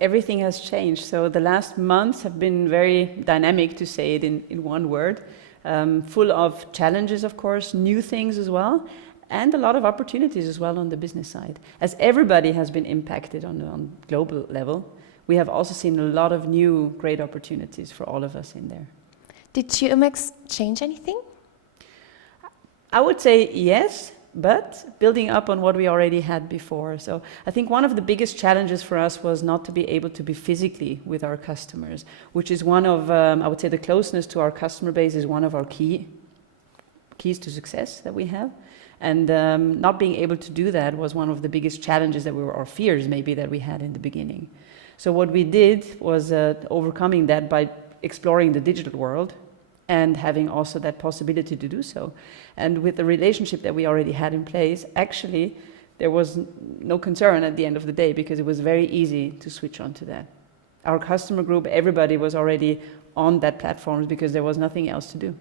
everything has changed. So the last months have been very dynamic, to say it in one word, full of challenges, of course, new things as well, and a lot of opportunities as well on the business side. As everybody has been impacted on global level, we have also seen a lot of new great opportunities for all of us in there. Did GeoMax change anything? I would say yes, but building up on what we already had before. So I think one of the biggest challenges for us was not to be able to be physically with our customers, which is one of, I would say the closeness to our customer base is one of our keys to success that we have. And not being able to do that was one of the biggest challenges that or fears maybe that we had in the beginning. So what we did was overcoming that by exploring the digital world and having also that possibility to do so. And with the relationship that we already had in place, actually, there was no concern at the end of the day because it was very easy to switch on to that. Our customer group, everybody was already on that platform because there was nothing else to do.